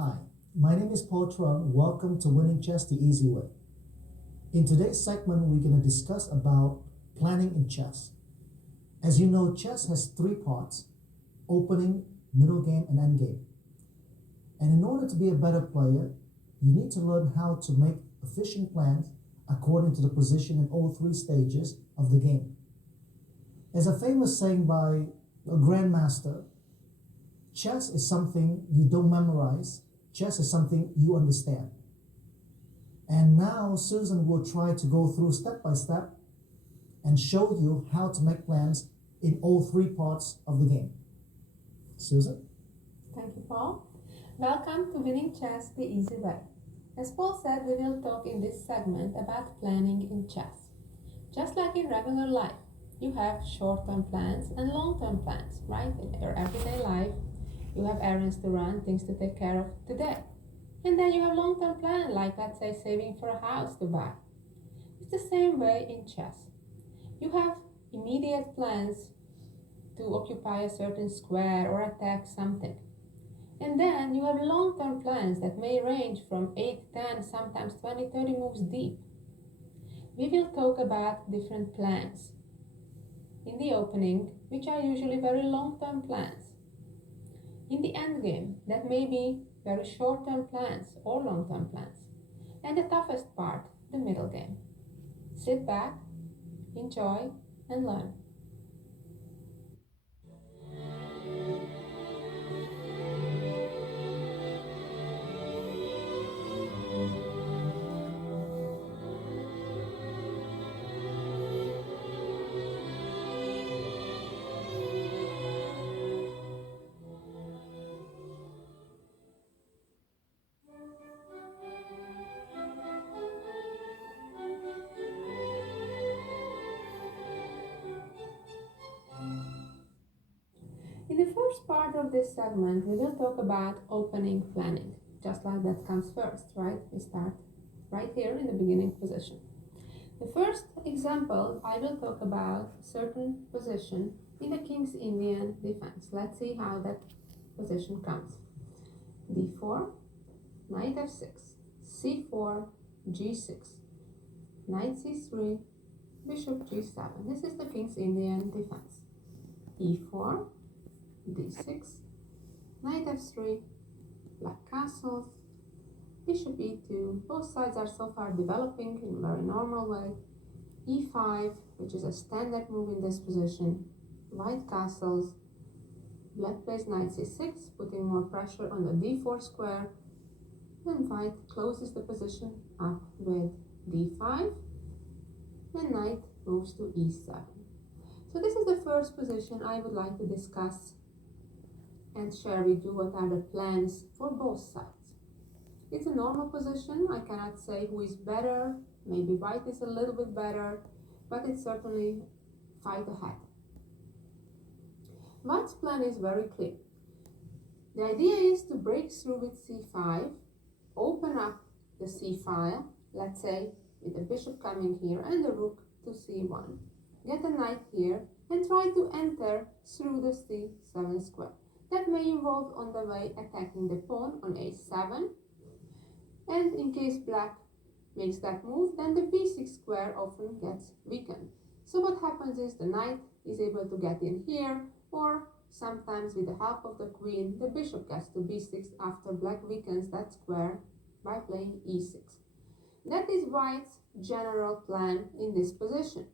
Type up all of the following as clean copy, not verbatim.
Hi, my name is Paul Trung. Welcome to Winning Chess the Easy Way. In today's segment, we're going to discuss about planning in chess. As you know, chess has three parts: opening, middle game, and end game. And in order to be a better player, you need to learn how to make efficient plans according to the position in all three stages of the game. As a famous saying by a grandmaster, chess is something you don't memorize, chess is something you understand. And now Susan will try to go through step by step and show you how to make plans in all three parts of the game. Susan? Thank you, Paul. Welcome to Winning Chess the Easy Way. As Paul said, we will talk in this segment about planning in chess. Just like in regular life, you have short-term plans and long-term plans, right? In your everyday life, you have errands to run, things to take care of today. And then you have long-term plan, like let's say saving for a house to buy. It's the same way in chess. You have immediate plans to occupy a certain square or attack something. And then you have long-term plans that may range from 8, 10, sometimes 20, 30 moves deep. We will talk about different plans in the opening, which are usually very long-term plans. In the endgame, that may be very short-term plans or long-term plans. And the toughest part, the middle game. Sit back, enjoy, and learn. In the first part of this segment, we will talk about opening planning. Just like that comes first, right? We start right here in the beginning position. The first example, I will talk about a certain position in the King's Indian defense. Let's see how that position comes. d4, knight f6, c4, g6, knight c3, bishop g7. This is the King's Indian defense. e4, d6, knight f3, black castles, bishop e2. Both sides are so far developing in a very normal way. e5, which is a standard move in this position, white castles, black plays knight c6, putting more pressure on the d4 square, then white closes the position up with d5, and knight moves to e7. So this is the first position I would like to discuss and share with you what are the plans for both sides. It's a normal position. I cannot say who is better. Maybe white is a little bit better, but it's certainly fight ahead. White's plan is very clear. The idea is to break through with c5, open up the c file, let's say with the bishop coming here and the rook to c1. Get a knight here and try to enter through the c7 square. That may involve on the way attacking the pawn on a7, and in case black makes that move, then the b6 square often gets weakened. So what happens is the knight is able to get in here, or sometimes with the help of the queen, the bishop gets to b6 after black weakens that square by playing e6. That is white's general plan in this position.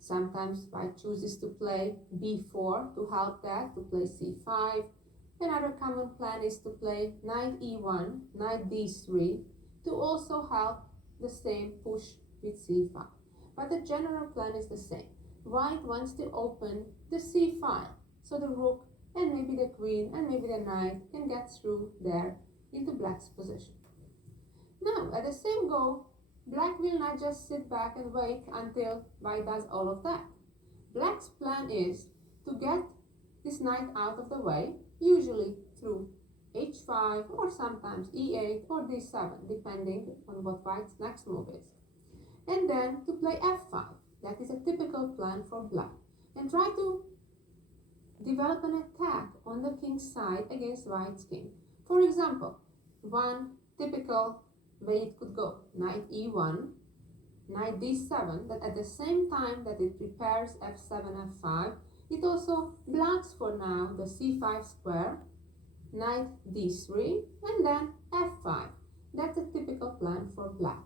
Sometimes white chooses to play b4 to help that, to play c5. Another common plan is to play knight e1, knight d3, to also help the same push with c5. But the general plan is the same. White wants to open the c file, so the rook and maybe the queen and maybe the knight can get through there into black's position. Now, at the same go, black will not just sit back and wait until white does all of that. Black's plan is to get this knight out of the way, usually through h5 or sometimes e8 or d7, depending on what white's next move is. And then to play f5. That is a typical plan for black. And try to develop an attack on the king's side against white's king. For example, one typical way it could go. Knight e1, knight d7, that at the same time that it prepares f7, f5, it also blocks for now the c5 square, knight d3, and then f5. That's a typical plan for black.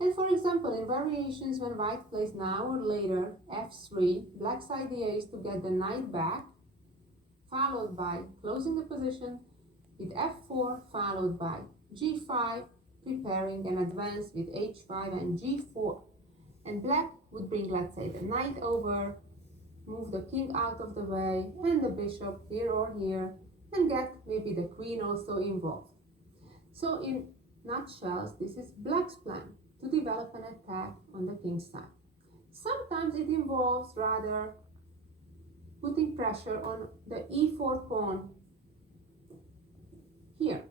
And for example, in variations when white plays now or later f3, black's idea is to get the knight back, followed by closing the position with f4, followed by g5, preparing an advance with h5 and g4. And black would bring, let's say, the knight over, move the king out of the way, and the bishop here or here, and get maybe the queen also involved. So in nutshells, this is black's plan to develop an attack on the king's side. Sometimes it involves rather putting pressure on the e4 pawn here,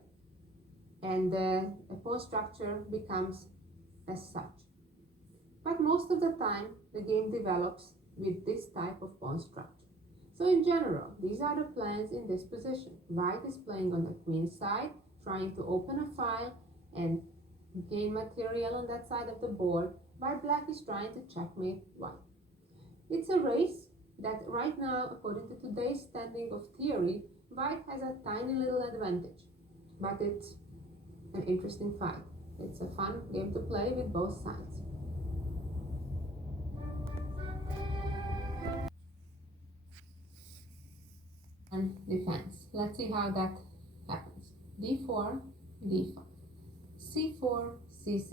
and the pawn structure becomes as such. But most of the time, the game develops with this type of pawn structure. So in general, these are the plans in this position. White is playing on the queen side, trying to open a file and gain material on that side of the board, while black is trying to checkmate white. It's a race that right now, according to today's standing of theory, white has a tiny little advantage, but it's an interesting fight. It's a fun game to play with both sides. And defense. Let's see how that happens. d4, d5, c4, c6.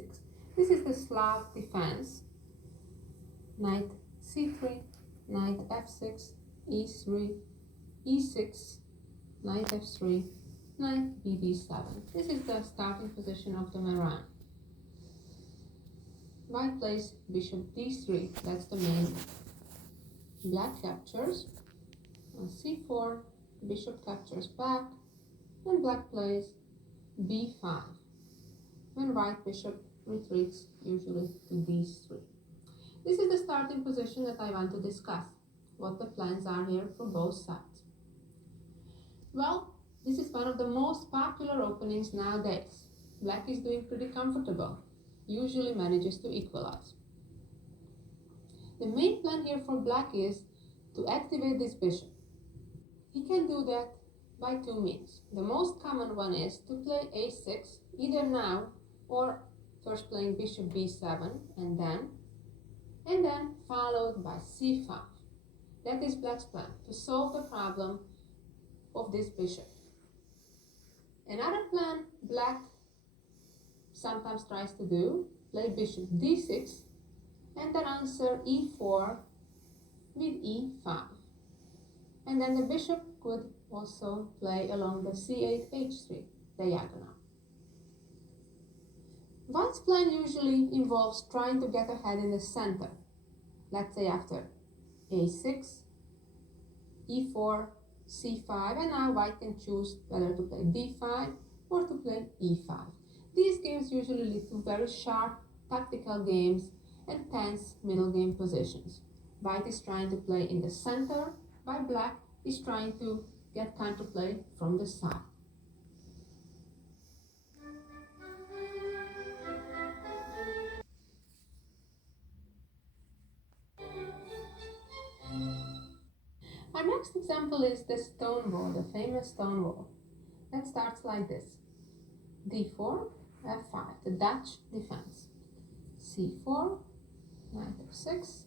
This is the Slav defense. Knight c3, knight f6, e3, e6, knight f3, knight bd7. This is the starting position of the Maran. White plays bishop d3, that's the main. Black captures. On c4, bishop captures back, and black plays b5, when white bishop retreats usually to d3. This is the starting position that I want to discuss, what the plans are here for both sides. Well, this is one of the most popular openings nowadays. Black is doing pretty comfortable, usually manages to equalize. The main plan here for black is to activate this bishop. He can do that by two means. The most common one is to play a6, either now or first playing bishop b7 and then followed by c5. That is black's plan, to solve the problem of this bishop. Another plan black sometimes tries to do, play bishop d6 and then answer e4 with e5. And then the bishop could also play along the c8, h3 diagonal. White's plan usually involves trying to get ahead in the center. Let's say after a6, e4, c5, and now white can choose whether to play d5 or to play e5. These games usually lead to very sharp tactical games and tense middle game positions. White is trying to play in the center, while black is trying to get counterplay from the side. Our next example is the stone wall, the famous stone wall. That starts like this. d4, f5, the Dutch defense. c4, knight f6,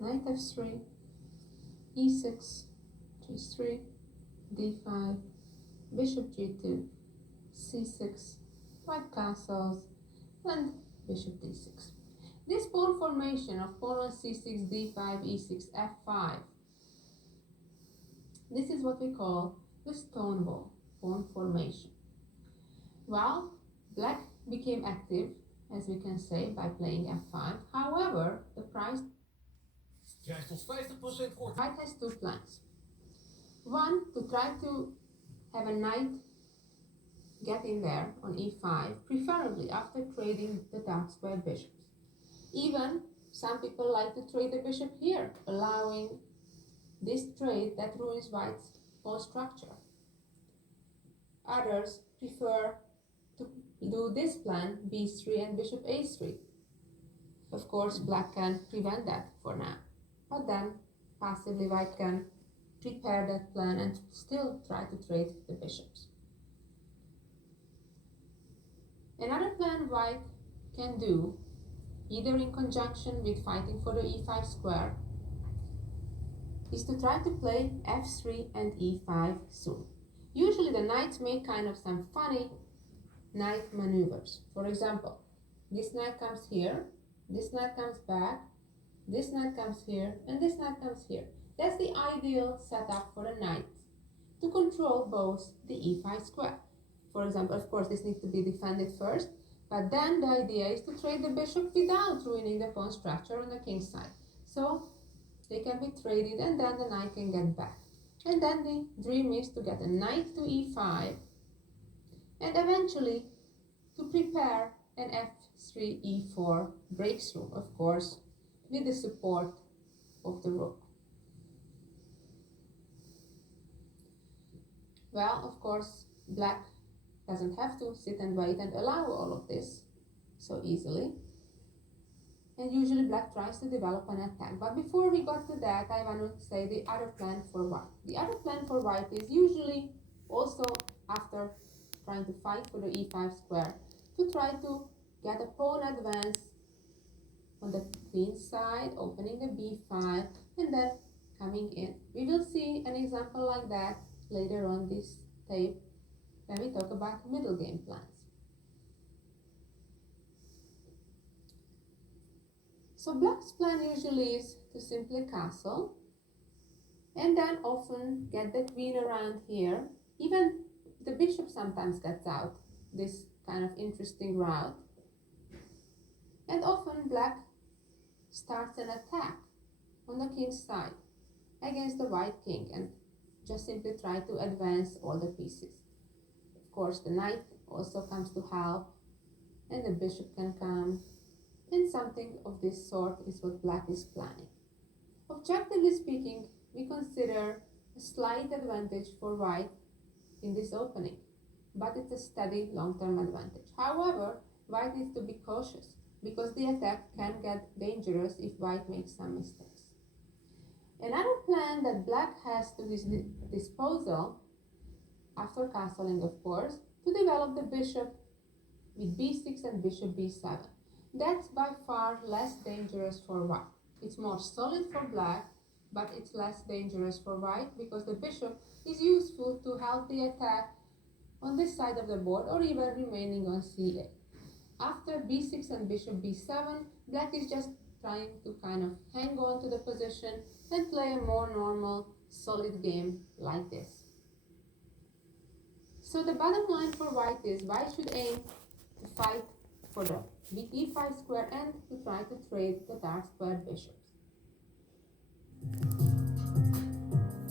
knight f3, e6, g3, d5, bishop g2, c6, white castles, and bishop d6. This pawn formation of pawn on c6, d5, e6, f5, this is what we call the stone wall pawn formation. Well, black became active, as we can say, by playing f5. However, the price white has two plans. One, to try to have a knight get in there on e5, preferably after trading the dark square bishops. Even some people like to trade the bishop here, allowing this trade that ruins white's pawn structure. Others prefer to do this plan, b3 and bishop a3. Of course, black can prevent that for now, but then passively white can prepare that plan and still try to trade the bishops. Another plan white can do, either in conjunction with fighting for the e5 square, is to try to play f3 and e5 soon. Usually the knights make kind of some funny knight maneuvers. For example, this knight comes here, this knight comes back, this knight comes here, and this knight comes here. That's the ideal setup for a knight to control both the e5 square. For example, of course, this needs to be defended first, but then the idea is to trade the bishop without ruining the pawn structure on the king's side. So they can be traded and then the knight can get back. And then the dream is to get a knight to e5 and eventually to prepare an f3 e4 breakthrough, of course, with the support of the rook. Well, of course, black doesn't have to sit and wait and allow all of this so easily. And usually black tries to develop an attack. But before we got to that, I want to say the other plan for white. The other plan for white is usually also after trying to fight for the e5 square, to try to get a pawn advance on the queen side, opening the b5, and then coming in. We will see an example like that later on this tape when we talk about middle game plans. So black's plan usually is to simply castle and then often get the queen around here. Even the bishop sometimes gets out this kind of interesting route. And often black starts an attack on the king's side against the white king and just simply try to advance all the pieces. Of course, the knight also comes to help and the bishop can come. And something of this sort is what black is planning. Objectively speaking, we consider a slight advantage for white in this opening, but it's a steady long-term advantage. However, white needs to be cautious because the attack can get dangerous if white makes some mistakes. Another plan that black has to his disposal, after castling of course, to develop the bishop with b6 and bishop b7. That's by far less dangerous for white. It's more solid for black, but it's less dangerous for white because the bishop is useful to help the attack on this side of the board or even remaining on c8. After b6 and bishop b7, black is just trying to kind of hang on to the position and play a more normal, solid game like this. So the bottom line for white is white should aim to fight for the e5 square and to try to trade the dark squared bishops.